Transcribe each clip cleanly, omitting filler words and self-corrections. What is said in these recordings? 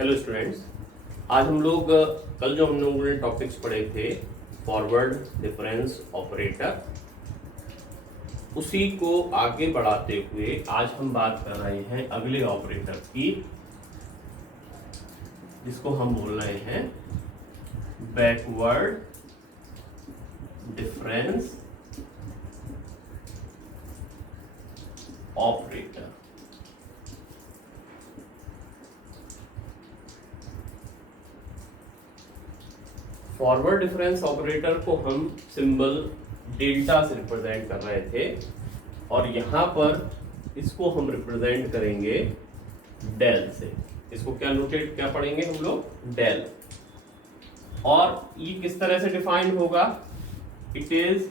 Hello students, आज हम लोग कल जो हम लोगों ने टॉपिक्स पढ़े थे फॉरवर्ड डिफरेंस ऑपरेटर, उसी को आगे बढ़ाते हुए आज हम बात कर रहे हैं अगले ऑपरेटर की, जिसको हम बोल रहे हैं backward difference operator. Forward difference operator को हम सिंबल डेल्टा से रिप्रेजेंट कर रहे थे और यहां पर इसको हम रिप्रेजेंट करेंगे डेल से। इसको क्या पढ़ेंगे हम लोग? डेल। और ये किस तरह से डिफाइंड होगा? It is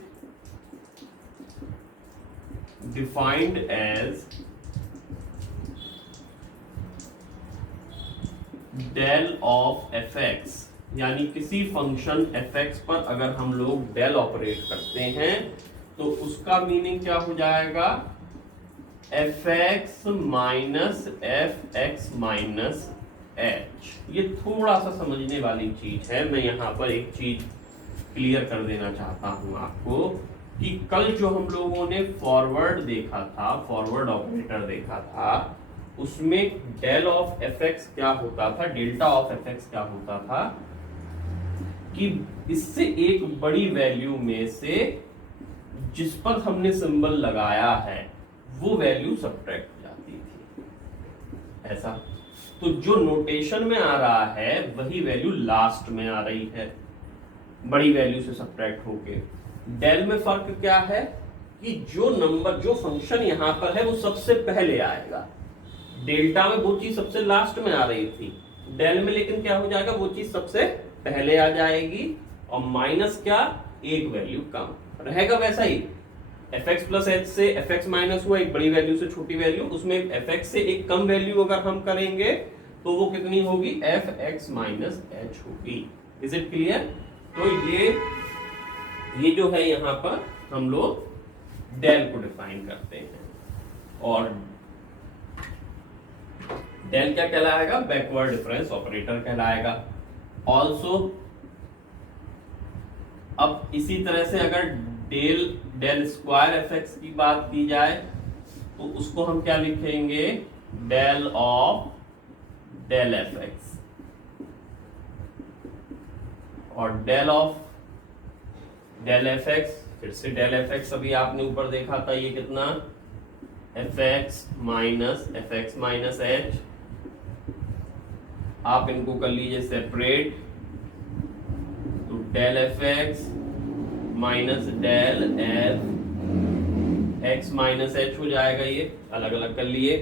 defined as del of F X, यानी किसी फंक्शन एफ एक्स पर अगर हम लोग डेल ऑपरेट करते हैं तो उसका मीनिंग क्या हो जाएगा? F X minus F X minus H. ये थोड़ा सा समझने वाली चीज है। मैं यहाँ पर एक चीज क्लियर कर देना चाहता हूँ आपको कि कल जो हम लोगों ने फॉरवर्ड देखा था, फॉरवर्ड ऑपरेटर देखा था, उसमें डेल ऑफ एफ एक्स क्या होता था, डेल्टा ऑफ एफ एक्स क्या होता था कि इससे एक बड़ी वैल्यू में से जिस पर हमने सिंबल लगाया है वो वैल्यू सब्ट्रैक्ट हो जाती थी, ऐसा। तो जो नोटेशन में आ रहा है वही वैल्यू लास्ट में आ रही है, बड़ी वैल्यू से सब्ट्रैक्ट होके। डेल में फर्क क्या है कि जो नंबर, जो फंक्शन यहां पर है वो सबसे पहले आएगा। डेल्टा में वो चीज सबसे लास्ट में आ रही थी, डेल में लेकिन क्या हो जाएगा, वो चीज सबसे पहले आ जाएगी और माइनस क्या, एक वैल्यू कम रहेगा। वैसा ही एफ एक्स प्लस एच से एफ एक्स माइनस हुआ, एक बड़ी वैल्यू से छोटी वैल्यू, उसमें एफ एक्स से एक कम वैल्यू अगर हम करेंगे तो वो कितनी होगी? एफ एक्स माइनस एच होगी। Is it clear? तो ये जो है यहां पर हम लोग डेल को डिफाइन करते हैं और डेल क्या कहलाएगा? बैकवर्ड डिफरेंस ऑपरेटर कहलाएगा। ऑल्सो अब इसी तरह से अगर डेल स्क्वायर एफ एक्स की बात की जाए तो उसको हम क्या लिखेंगे? Del of del F X. और del of del F X, फिर से डेल एफ एक्स अभी आपने ऊपर देखा था, ये कितना? F X minus H. आप इनको कर लीजिए सेपरेट, तो del F X minus del F X minus H हो जाएगा। ये अलग अलग कर लिए।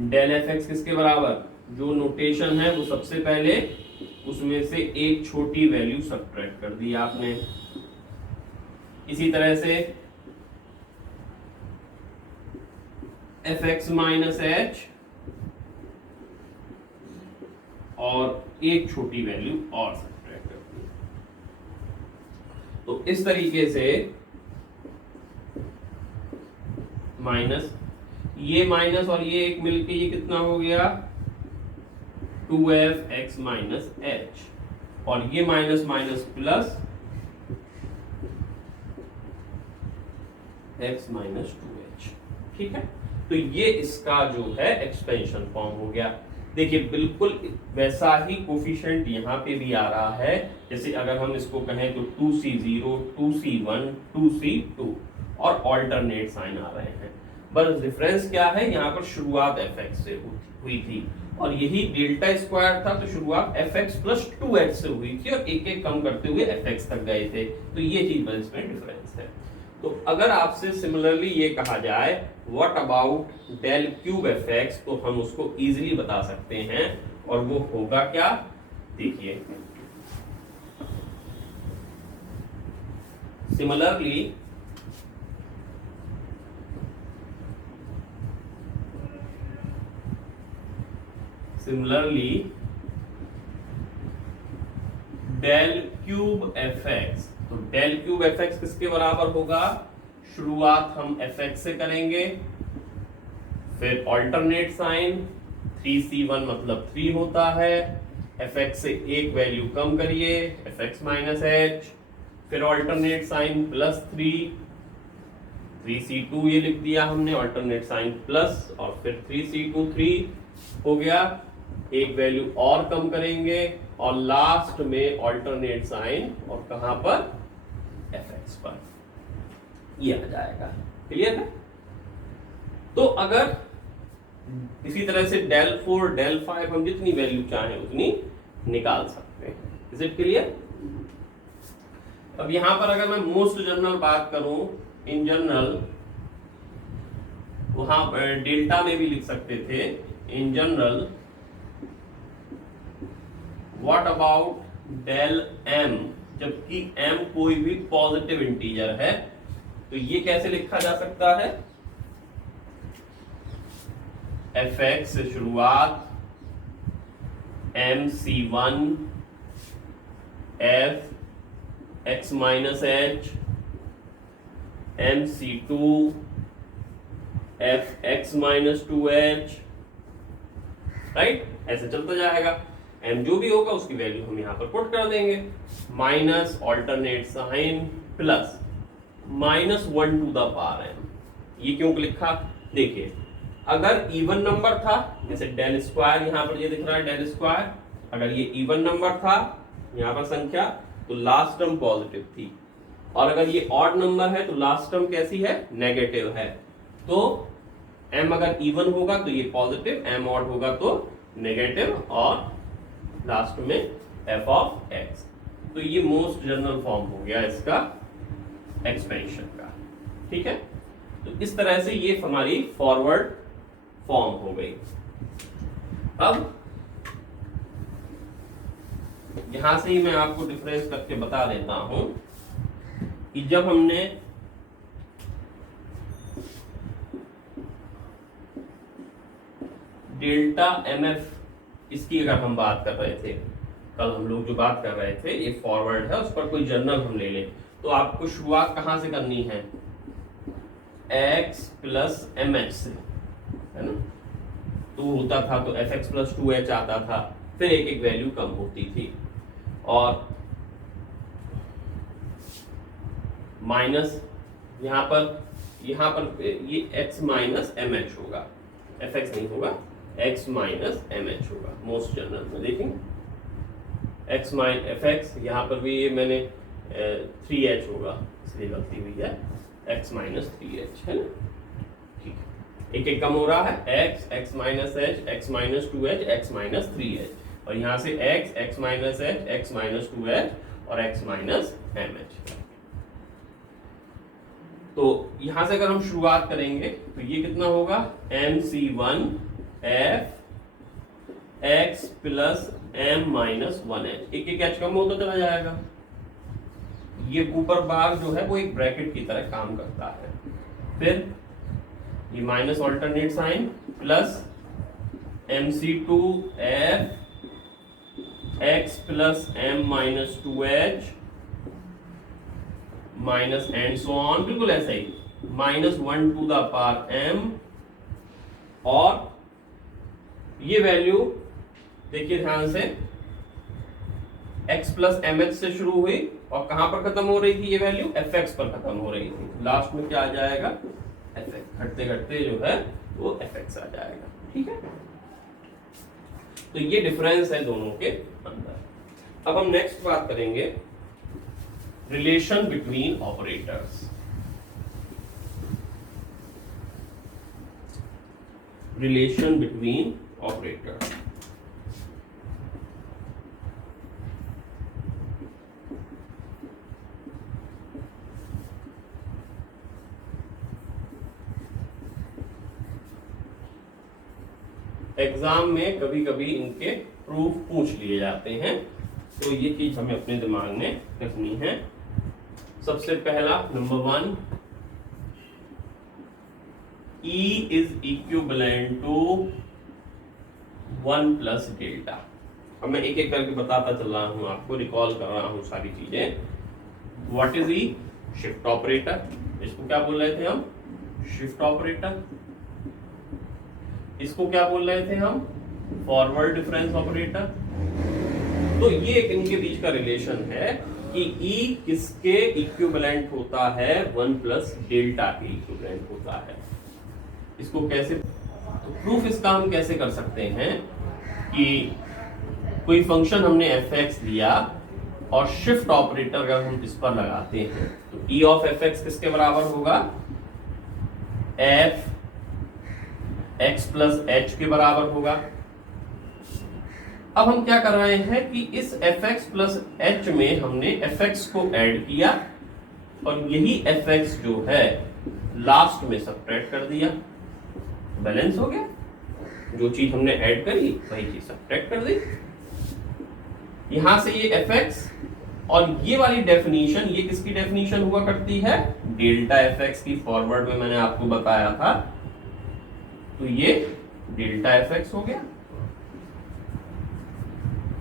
डेल एफ एक्स किसके बराबर? जो नोटेशन है वो सबसे पहले उसमें से एक छोटी वैल्यू सब्ट्रैक्ट कर दी आपने। इसी तरह से एफ एक्स माइनस एच और एक छोटी वैल्यू और सब्ट्रैक्ट कर दी। तो इस तरीके से माइनस, ये माइनस और ये एक मिलके ये कितना हो गया? 2f x minus H. और ये minus minus plus x minus 2h। ठीक है, तो ये इसका जो है एक्सपेंशन फॉर्म हो गया। देखिए बिल्कुल वैसा ही कोफिशिएंट यहाँ पे भी आ रहा है। जैसे अगर हम इसको कहें तो 2c0, 2c1, 2c2 और ऑल्टरनेट साइन आ रहे हैं। बस डिफरेंस क्या है, यहाँ पर शुरुआत एफ एक्स से हुई थी और यही डेल्टा स्क्वायर था, तो शुरुआत एफ एक्स प्लस 2h से हुई थी और एक एक कम करते हुए एफ एक्स तक गए थे। तो ये चीज बस इसमें डिफरेंस है। तो अगर आपसे सिमिलरली ये कहा जाए what about del cube F X, तो हम उसको इजीली बता सकते हैं और वो होगा क्या? देखिए similarly del cube F X, तो डेल क्यूब एफ एक्स किसके बराबर होगा? शुरुआत हम एफ एक्स से करेंगे, फिर ऑल्टरनेट साइन 3c1 मतलब 3 होता है, fx से एक वैल्यू कम करिए, fx माइनस h, फिर ऑल्टरनेट साइन प्लस 3c2 ये लिख दिया हमने, ऑल्टरनेट साइन प्लस, और फिर 3c2 3 हो गया, एक वैल्यू और कम करेंगे और लास्ट में ऑल्टरनेट साइन और कहां पर, fx पर, ये आ जाएगा। क्लियर है? तो अगर इसी तरह से del 4 del 5 हम जितनी वैल्यू चाहें उतनी निकाल सकते हैं। Is it clear? अब यहां पर अगर मैं मोस्ट जनरल बात करूं, इन जनरल, वहां पर डेल्टा में भी लिख सकते थे, in general what about del m, जबकि m कोई भी पॉजिटिव इंटीजर है, तो ये कैसे लिखा जा सकता है, fx से शुरुआत, mc1 f x minus h, mc2 f x minus 2h, right? ऐसे चलता जाएगा, m जो भी होगा उसकी वैल्यू हम यहां पर पुट कर देंगे, minus alternate sign plus -1 to the power m। ये क्यों लिखा? देखिए, अगर इवन नंबर था, जैसे डेल स्क्वायर यहां पर ये दिख रहा है डेल स्क्वायर, अगर ये इवन नंबर था यहां पर संख्या, तो लास्ट टर्म पॉजिटिव थी, और अगर ये ऑड नंबर है तो लास्ट टर्म कैसी है, नेगेटिव है। तो m अगर इवन होगा तो ये पॉजिटिव, m ऑड होगा तो नेगेटिव, और लास्ट में f ऑफ x। तो ये मोस्ट जनरल फॉर्म हो गया इसका एक्सपेंशन का। ठीक है? तो इस तरह से ये हमारी फॉरवर्ड फॉर्म हो गई। अब यहां से ही मैं आपको डिफरेंस करके बता देता हूं कि जब हमने डेल्टा mf इसकी अगर हम बात कर रहे थे, कल हम लोग जो बात कर रहे थे, ये फॉरवर्ड है, उस पर कोई जर्नल हम ले लें, तो आपको शुरुआत कहां से करनी है, x प्लस mh से, है ना? तो होता था तो fx प्लस 2h आता था, फिर एक एक वैल्यू कम होती थी, और माइनस यहां पर ये x माइनस mh होगा, fx नहीं होगा, x माइनस mh होगा मोस्ट जनरल में। देखेंगे x माइनस fx, यहाँ पर भी ये मैंने 3h होगा, इसलिए गलती हुई है, x माइनस 3h, है ना? ठीक है, एक एक कम हो रहा है, x minus h, x minus 2h, x minus 3h, और यहाँ से x minus h, x minus 2h और x माइनस mh। तो यहां से अगर हम शुरुआत करेंगे तो ये कितना होगा, mc1 f x plus m minus 1h, एक एक h कम होता चला जाएगा। ये ऊपर बार जो है वो एक ब्रैकेट की तरह काम करता है, फिर ये minus alternate sign plus mc2 f x plus m minus 2h minus and so on, बिल्कुल ऐसा ही, -1 टू द पावर m, और ये वैल्यू देखिए ध्यान से, x प्लस mh से शुरू हुई और कहां पर खत्म हो रही थी ये वैल्यू, fx पर खत्म हो रही थी, लास्ट में क्या आ जाएगा, fx, घटते घटते जो है वो fx आ जाएगा। ठीक है? तो ये डिफरेंस है दोनों के अंदर। अब हम नेक्स्ट बात करेंगे relation between operators. Relation between operators, exam में कभी कभी इनके प्रूफ पूछ लिए जाते हैं, तो ये चीज हमें अपने दिमाग में रखनी है। सबसे पहला number 1, E is equivalent to 1 plus delta. अब मैं एक एक करके बताता चल रहा हूं, आपको रिकॉल कर रहा हूं सारी चीजें। What is E, shift operator, इसको क्या बोल रहे थे हम, शिफ्ट ऑपरेटर। इसको क्या बोल रहे थे हम, फॉरवर्ड डिफरेंस ऑपरेटर। तो ये एक इनके बीच का रिलेशन है कि E किसके इक्विवेलेंट होता है, 1 प्लस डेल्टा के इक्विवेलेंट होता है। इसको कैसे, तो प्रूफ इसका हम कैसे कर सकते हैं कि कोई फंक्शन हमने fx लिया और शिफ्ट ऑपरेटर अगर हम इस पर लगाते हैं तो E ऑफ fx किसके बराबर होगा, f x प्लस h के बराबर होगा। अब हम क्या कर रहे हैं कि इस fx प्लस h में हमने fx को ऐड किया और यही fx जो है लास्ट में सब्ट्रैक्ट कर दिया, बैलेंस हो गया। जो चीज हमने ऐड करी वही चीज सब्ट्रैक्ट कर दी। यहां से ये fx और ये वाली डेफिनेशन, ये किसकी डेफिनेशन हुआ करती है, डेल्टा fx की। फॉरवर्ड में मैंने आपको बताया था, तो ये डेल्टा fx हो गया।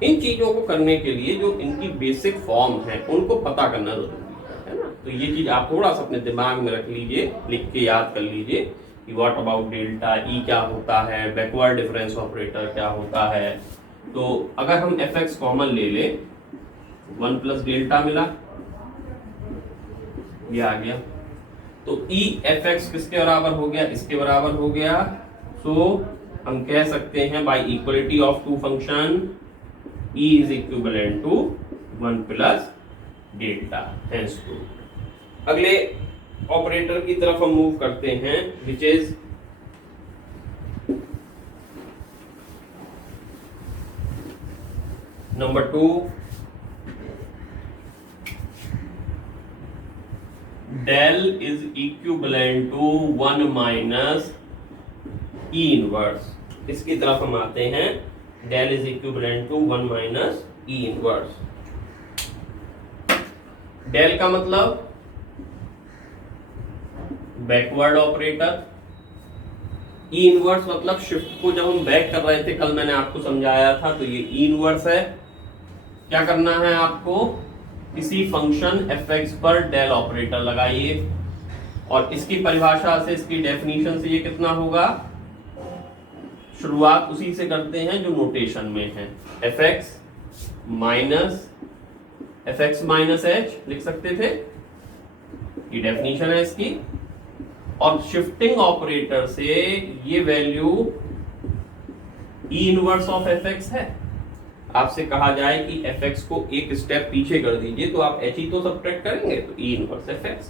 इन चीजों को करने के लिए जो इनकी बेसिक फॉर्म है उनको पता करना जरूरी है ना। तो ये चीज आप थोड़ा सा अपने दिमाग में रख लीजिए, लिख के याद कर लीजिए कि व्हाट अबाउट डेल्टा, E क्या होता है, बैकवर्ड डिफरेंस ऑपरेटर क्या होता है। तो अगर हम fx कॉमन ले ले, 1 प्लस डेल्टा मिला, ये आ गया। तो E fx किसके बराबर हो गया, इसके बराबर हो गया। सो हम कह सकते हैं by equality of two function E is equivalent to 1 plus delta, hence proved. अगले ऑपरेटर की तरफ हम मूव करते हैं, which is number 2, del is equivalent to 1 minus E inverse. इसकी तरफ हम आते हैं, del is equivalent to 1 minus E inverse. del का मतलब बैकवर्ड ऑपरेटर, E इनवर्स मतलब शिफ्ट को जब हम बैक कर रहे थे, कल मैंने आपको समझाया था, तो ये E इनवर्स है। क्या करना है आपको, किसी फंक्शन fx पर del ऑपरेटर लगाइए और इसकी परिभाषा से, इसकी डेफिनेशन से ये कितना होगा, शुरुआत उसी से करते हैं जो नोटेशन में है, fx माइनस h लिख सकते थे, ये डेफिनेशन है इसकी। और शिफ्टिंग ऑपरेटर से ये value E inverse of fx है। आपसे कहा जाए कि fx को एक स्टेप पीछे कर दीजिए तो आप h ही तो सब्ट्रैक्ट करेंगे, तो E inverse fx,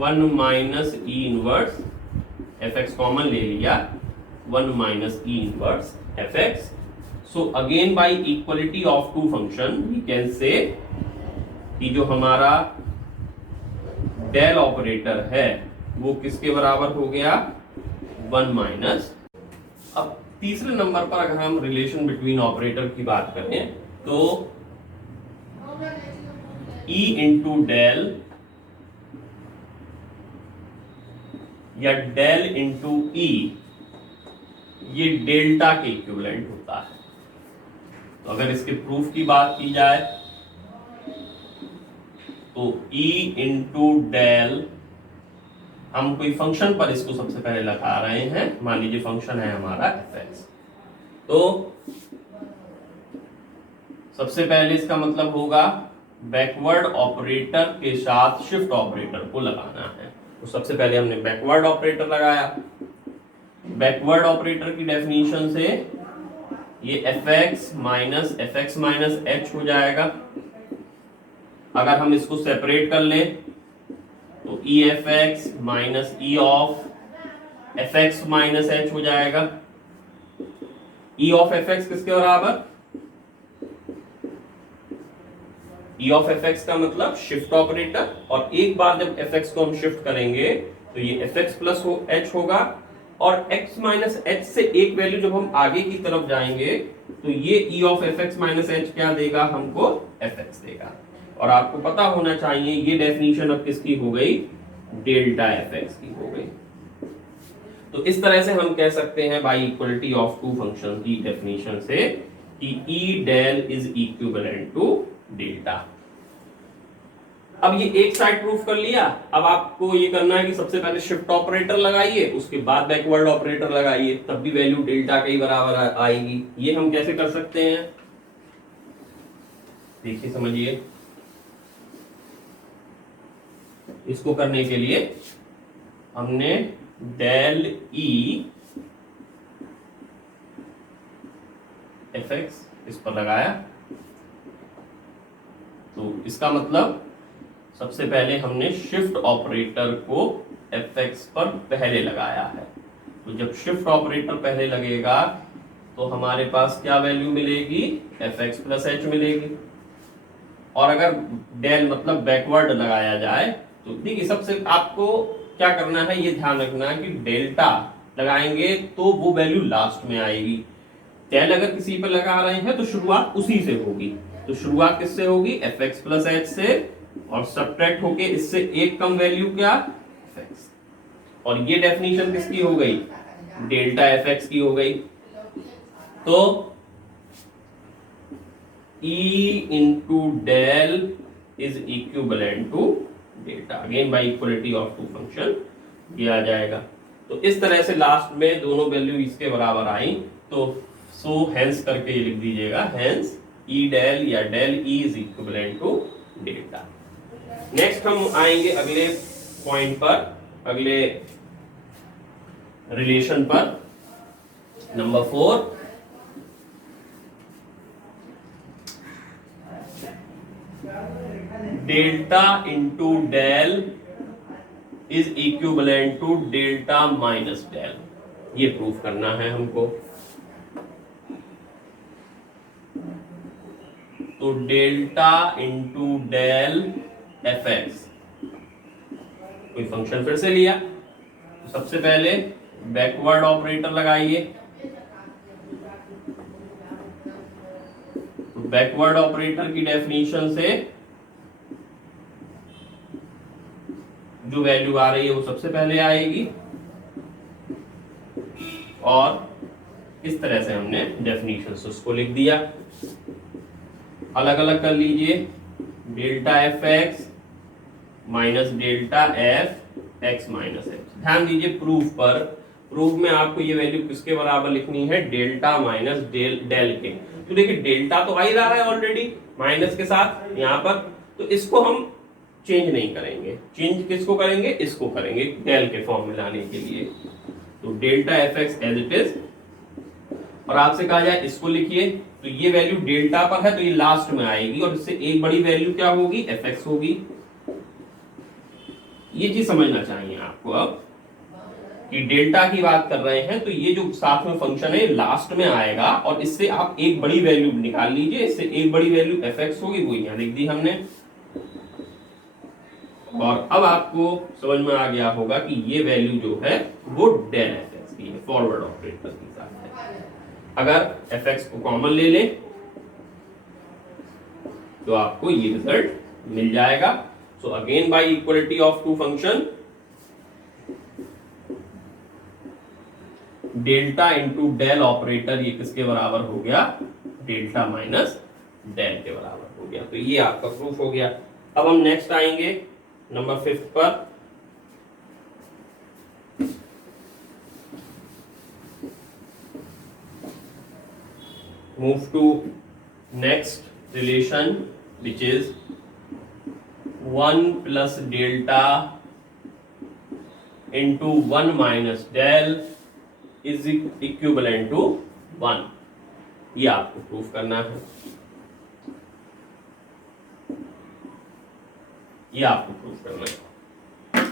1 minus E inverse fx common ले लिया, 1 minus E inverse fx। So again by equality of two function we can say कि जो हमारा del ऑपरेटर है वो किसके बराबर हो गया, 1 माइनस। अब तीसरे नंबर पर अगर हम रिलेशन बिटवीन ऑपरेटर की बात करें तो E इंटू del या del इंटू E, ये डेल्टा के इक्विवेलेंट होता है। तो अगर इसके प्रूफ की बात की जाए तो E इंटू del, हम कोई फंक्शन पर इसको सबसे पहले लगा रहे हैं, मान लीजिए फंक्शन है हमारा fx, तो सबसे पहले इसका मतलब होगा बैकवर्ड ऑपरेटर के साथ शिफ्ट ऑपरेटर को लगाना है। तो सबसे पहले हमने बैकवर्ड ऑपरेटर लगाया, बैकवर्ड ऑपरेटर की डेफिनेशन से ये fx माइनस h हो जाएगा। अगर हम इसको सेपरेट कर लें तो E fx minus E of fx minus h हो जाएगा। E ऑफ fx किसके बराबर, E ऑफ fx का मतलब शिफ्ट ऑपरेटर, और एक बार जब fx को हम शिफ्ट करेंगे तो ये fx प्लस h होगा, और x माइनस h से एक वैल्यू जब हम आगे की तरफ जाएंगे तो ये E of fx minus h क्या देगा हमको, fx देगा। और आपको पता होना चाहिए ये डेफिनेशन अब किसकी हो गई, डेल्टा fx की हो गई। तो इस तरह से हम कह सकते हैं by equality of two function की डेफिनेशन से कि E del is equivalent to delta. अब ये एक साइड प्रूफ कर लिया, अब आपको ये करना है कि सबसे पहले शिफ्ट ऑपरेटर लगाइए, उसके बाद बैकवर्ड ऑपरेटर लगाइए, तब भी वैल्यू डेल्टा के ही बराबर आएगी। ये हम कैसे कर सकते हैं, देखिए समझिए। इसको करने के लिए हमने डेल ई एफ एक्स इस पर लगाया, तो इसका मतलब सबसे पहले हमने शिफ्ट ऑपरेटर को एफ एक्स पर पहले लगाया है। तो जब शिफ्ट ऑपरेटर पहले लगेगा तो हमारे पास क्या वैल्यू मिलेगी, एफ एक्स प्लस एच मिलेगी। और अगर डेल मतलब बैकवर्ड लगाया जाए तो देखिए, सबसे आपको क्या करना है, ये ध्यान रखना है कि डेल्टा लगाएंगे तो वो वैल्यू लास्ट में आएगी। डेल अगर किसी पर लगा रहे हैं तो शुरुआत उसी से होगी। तो शुरुआत किससे होगी, एफ एक्स प्लस एच से, और सब्ट्रैक्ट होके इससे एक कम वैल्यू क्या, एफ एक्स। और ये डेफिनेशन किसकी हो गई, डेल्टा एफ एक्स की हो गई। तो E into del is equivalent to delta, again by equality of two function ये आ जाएगा। तो इस तरह से लास्ट में दोनों वैल्यू इसके बराबर आई, तो सो हेंस करके ये लिख दीजिएगा, हेंस ई डेल या del E is equivalent to delta. Next हम आएंगे अगले पॉइंट पर, अगले रिलेशन पर, number 4। Delta into del is equivalent to delta minus del, ये प्रूफ करना है हमको। तो delta into del F X, कोई फंक्शन फिर से लिया, तो सबसे पहले बैकवर्ड ऑपरेटर लगाइए। तो बैकवर्ड ऑपरेटर की डेफिनेशन से जो वैल्यू आ रही है वो सबसे पहले आएगी, और इस तरह से हमने डेफिनेशन से उसको लिख दिया। अलग अलग कर लीजिए, delta F X minus delta F X minus x. ध्यान दीजिए प्रूफ पर, प्रूफ में आपको ये वैल्यू किसके बराबर लिखनी है, डेल्टा माइनस डेल के। तो देखिए डेल्टा तो आ ही रहा है ऑलरेडी माइनस के साथ यहाँ पर, तो इसको हम चेंज नहीं करेंगे। चेंज किसको करेंगे, इसको करेंगे डेल के फॉर्म में लाने के लिए। तो delta F X as it is, और आपसे कहा जाए इसको लिखिए, तो ये वैल्यू डेल्टा पर है तो ये लास्ट में आएगी, और इससे एक बड़ी वैल्यू क्या होगी, एफ एक्स होगी। ये चीज समझना चाहिए आपको अब कि डेल्टा की बात कर रहे हैं तो ये जो साथ में फंक्शन है लास्ट में आएगा, और इससे आप एक बड़ी वैल्यू निकाल लीजिए, इससे एक बड़ी वैल्यू एफ एक्स होगी, वो यहाँ लिख दी हमने। और अब आपको समझ में आ गया होगा कि ये वैल्यू जो है वो डेल एफ एक्स की है, फॉरवर्ड ऑपरेटर के साथ है। अगर एफ एक्स को कॉमन ले लें तो आपको ये रिजल्ट मिल जाएगा। So again by equality of two function, delta into del operator ये किसके बराबर हो गया, डेल्टा माइनस डेल के बराबर हो गया। तो ये आपका प्रूफ हो गया। अब हम नेक्स्ट आएंगे नंबर 5 पर। Move to next relation which is 1 plus delta into 1 minus del is equivalent to 1। ये आपको प्रूफ करना है, ये आपको प्रूफ करना है।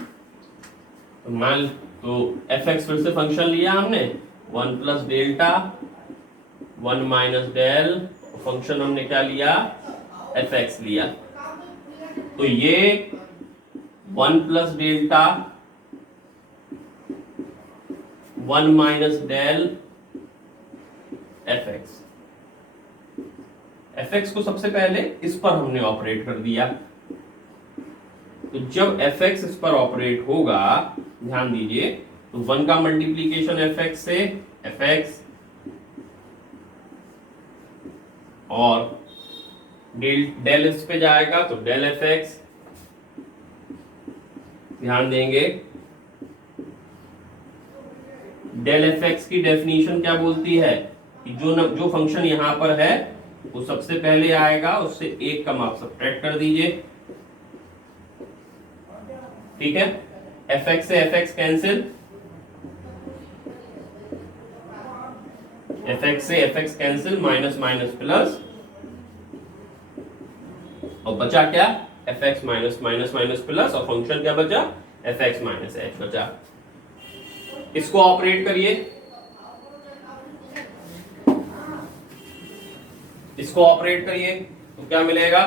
तो मान तो एफ एक्स फिर से फंक्शन लिया हमने, 1 plus delta 1 minus del, function हमने क्या लिया, एफ एक्स लिया। तो ये 1 plus delta 1 minus del F X, F X को सबसे पहले इस पर हमने ऑपरेट कर दिया। तो जब एफ एक्स इस पर ऑपरेट होगा, ध्यान दीजिए, तो 1 का मल्टीप्लीकेशन एफ एक्स से एफ एक्स, और डेल इस पे जाएगा तो डेल एफ एक्स, ध्यान देंगे, डेल एफ एक्स की डेफिनेशन क्या बोलती है कि जो फंक्शन यहां पर है वो सबसे पहले आएगा, उससे एक का आप सब्ट्रैक्ट कर दीजिए। ठीक है, एफ एक्स से F X cancel, F X से F X cancel, minus minus plus, और बचा क्या, F X minus minus minus plus, और फंक्शन क्या बचा, एफ एक्स माइनस एच बचा। इसको ऑपरेट करिए, इसको ऑपरेट करिए तो क्या मिलेगा,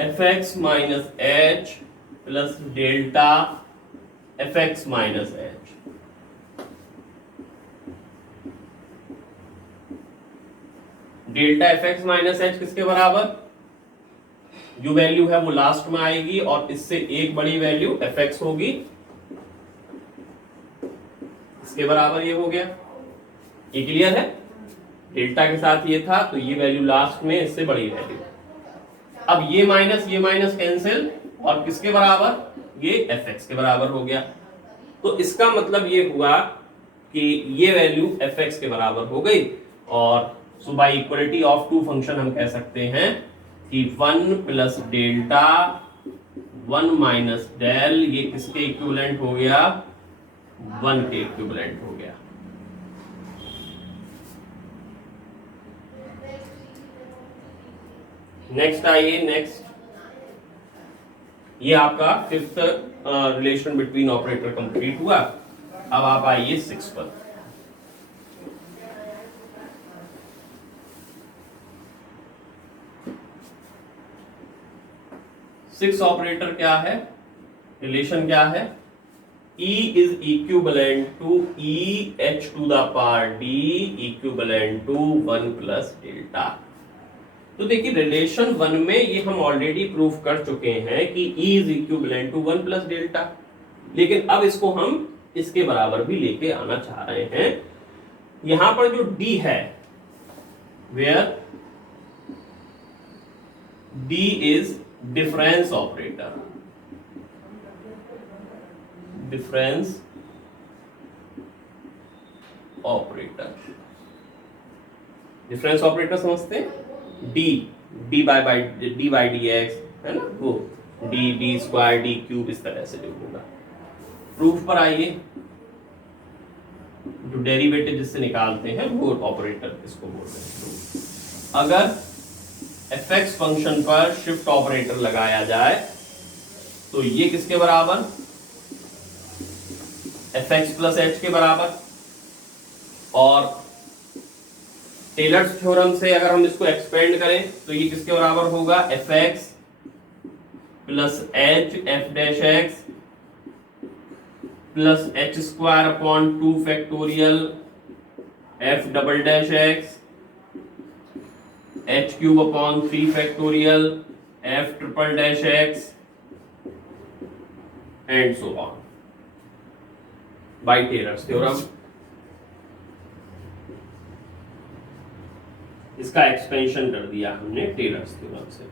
F X minus H plus delta F X minus H. Delta F X minus H किसके बराबर, जो वैल्यू है वो लास्ट में आएगी और इससे एक बड़ी वैल्यू एफ एक्स होगी, इसके बराबर ये हो गया। ये क्लियर है, डेल्टा के साथ ये था तो ये वैल्यू लास्ट में, इससे बड़ी वैल्यू। अब ये माइनस कैंसिल, और किसके बराबर, ये एफ एक्स के बराबर हो गया। तो इसका मतलब ये हुआ कि ये वैल्यू एफ एक्स के बराबर हो गई, और so by equality of two function हम कह सकते हैं कि 1 प्लस डेल्टा 1 माइनस डेल, ये किसके इक्विवेलेंट हो गया, 1 के इक्विवेलेंट हो गया। नेक्स्ट आइए, नेक्स्ट, ये आपका fifth relation between operator complete हुआ। अब आप आइए 6 पर। 6 ऑपरेटर क्या है, रिलेशन क्या है, E is equivalent to E h to the power d equivalent to 1 plus delta. तो देखिए रिलेशन 1 में ये हम ऑलरेडी प्रूफ कर चुके हैं कि E is equivalent to 1 plus delta, लेकिन अब इसको हम इसके बराबर भी लेके आना चाह रहे हैं। यहां पर जो D है, where D is difference operator, difference operator, difference operator समझते हैं, डी बाई डी एक्स है ना, वो डी स्क्वायर डी क्यूब, इस तरह से जो होगा। प्रूफ पर आइए, जो डेरिवेटिव जिससे निकालते हैं वो ऑपरेटर इसको बोलते हैं। अगर एफ एक्स फंक्शन पर शिफ्ट ऑपरेटर लगाया जाए तो ये किसके बराबर, एफ एक्स प्लस एच के बराबर, और टेलर्स थ्योरम से अगर हम इसको एक्सपेंड करें तो ये किसके बराबर होगा, F X plus H F dash X plus H square upon 2 factorial F double dash X H cube upon 3 factorial F triple dash X and so on by Taylor's theorem. इसका expansion कर दिया हमने tailors theorem से।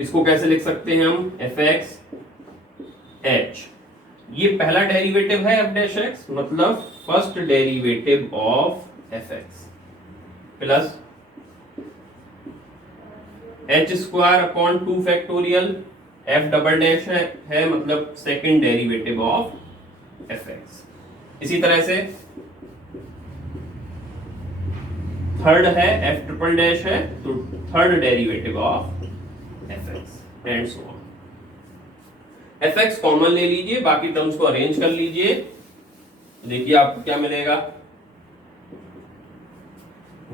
इसको कैसे लिख सकते हैं हम, एफ एक्स एच, ये पहला डेरिवेटिव है एफ डैश एक्स, मतलब first derivative of F X plus H square upon 2 factorial F double dash है मतलब second derivative of F x. इसी तरह से थर्ड है एफ ट्रिपल डैश है तो third derivative of F x and so on. F x common ले लीजिए, बाकी टर्म्स को अरेंज कर लीजिए, देखिए आपको क्या मिलेगा,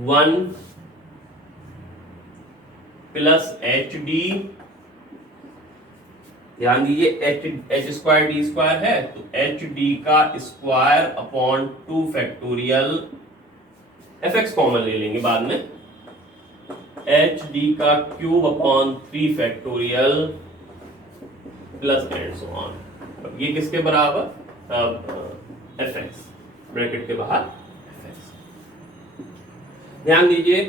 1 प्लस एच डी, ध्यान दीजिए एच स्क्वायर डी स्क्वायर है तो एच डी का square upon 2 factorial, F x common ले लेंगे बाद में, एच डी का cube upon 3 factorial plus and so on. ये किसके बराबर, एफ एक्स ब्रैकेट के बाहर एफ एक्स। ध्यान दीजिए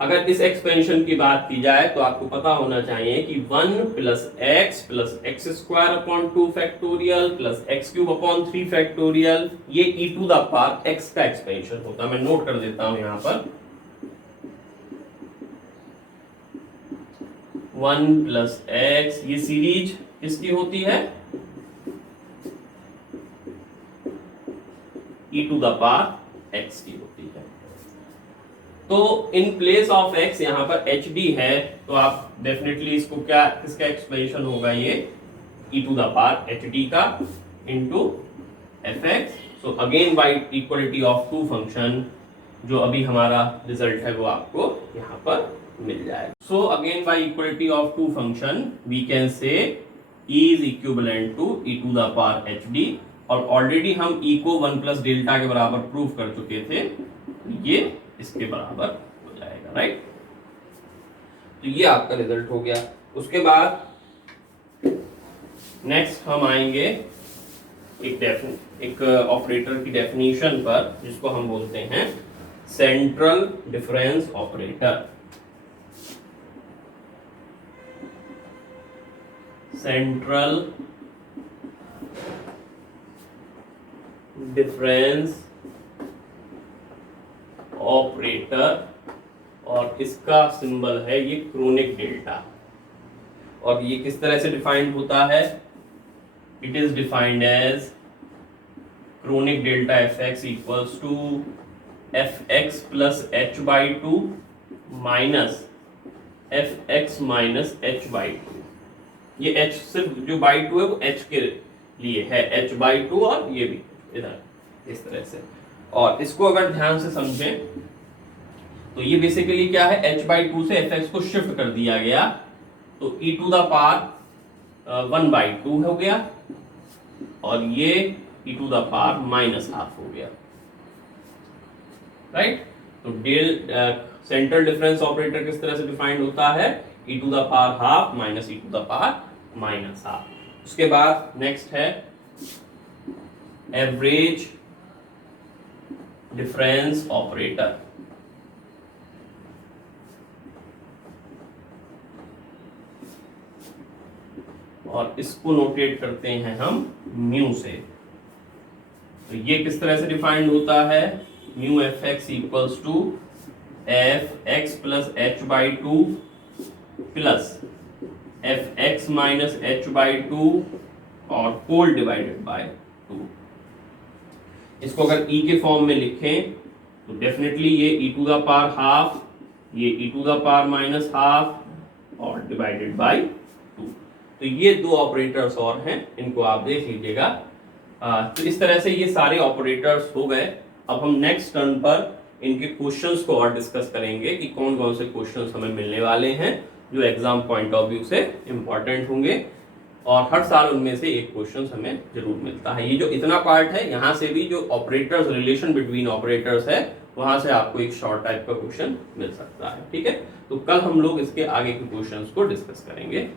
अगर इस एक्सपेंशन की बात की जाए तो आपको पता होना चाहिए कि 1 plus X square upon 2 factorial plus X cube upon 3 factorial, ये e to the power x का एक्सपेंशन होता है। मैं नोट कर देता हूं यहां पर 1 प्लस एक्स, ये सीरीज किसकी होती है? e to the power x की होती है। तो इन प्लेस ऑफ x यहां पर hd है, तो आप डेफिनेटली इसको क्या, किसका एक्सपेंशन होगा? ये e to the power hd का into fx। So again by equality of two function, जो अभी हमारा रिजल्ट है वो आपको यहां पर मिल जाएगा। So again by equality of two function we can say e is equivalent to e to the power hd, और ऑलरेडी हम e को 1 प्लस डेल्टा के बराबर प्रूव कर चुके थे, ये इसके बराबर हो जाएगा, राइट। तो ये आपका रिजल्ट हो गया। उसके बाद नेक्स्ट हम आएंगे एक ऑपरेटर की डेफिनेशन पर, जिसको हम बोलते हैं central difference operator. Central difference operator, और इसका सिंबल है ये क्रोनिक डेल्टा। और ये किस तरह से डिफाइंड होता है? It is defined as chronic delta F X equals to F X plus H by two minus F X minus H by two. ये एच सिर्फ जो बाई टू है वो एच के लिए है, एच बाई टू, और ये भी इधर इस तरह से। और इसको अगर ध्यान से समझें तो ये बेसिकली क्या है, h बाई टू से एफ एक्स को शिफ्ट कर दिया गया, तो e to the power 1 by two हो गया, और ये e to the power minus half हो गया, राइट। तो सेंट्रल डिफरेंस ऑपरेटर किस तरह से डिफाइंड होता है? e to the power half minus e to the power minus half. उसके बाद नेक्स्ट है एवरेज डिफरेंस ऑपरेटर। और इसको नोटेट करते हैं हम म्यू से। तो ये किस तरह से डिफाइंड होता है? Mu F X equals to F X plus H by two plus F X minus H by two और होल डिवाइडेड बाय 2। इसको अगर e के फॉर्म में लिखें तो डेफिनेटली ये e to the power half, ये e to the power minus half और डिवाइडेड बाय 2। तो ये दो ऑपरेटर्स और हैं, इनको आप देख लीजिएगा। तो इस तरह से ये सारे ऑपरेटर्स हो गए। अब हम नेक्स्ट टर्न पर इनके क्वेश्चंस को और डिस्कस करेंगे कि कौन कौन से क्वेश्चंस हमें मिलने वाले हैं जो एग्जाम पॉइंट ऑफ व्यू से इंपॉर्टेंट होंगे, और हर साल उनमें से एक क्वेश्चन हमें जरूर मिलता है। ये जो इतना पार्ट है, यहाँ से भी जो ऑपरेटर्स, रिलेशन बिटवीन ऑपरेटर्स है, वहां से आपको एक शॉर्ट टाइप का क्वेश्चन मिल सकता है, ठीक है। तो कल हम लोग इसके आगे के क्वेश्चंस को डिस्कस करेंगे।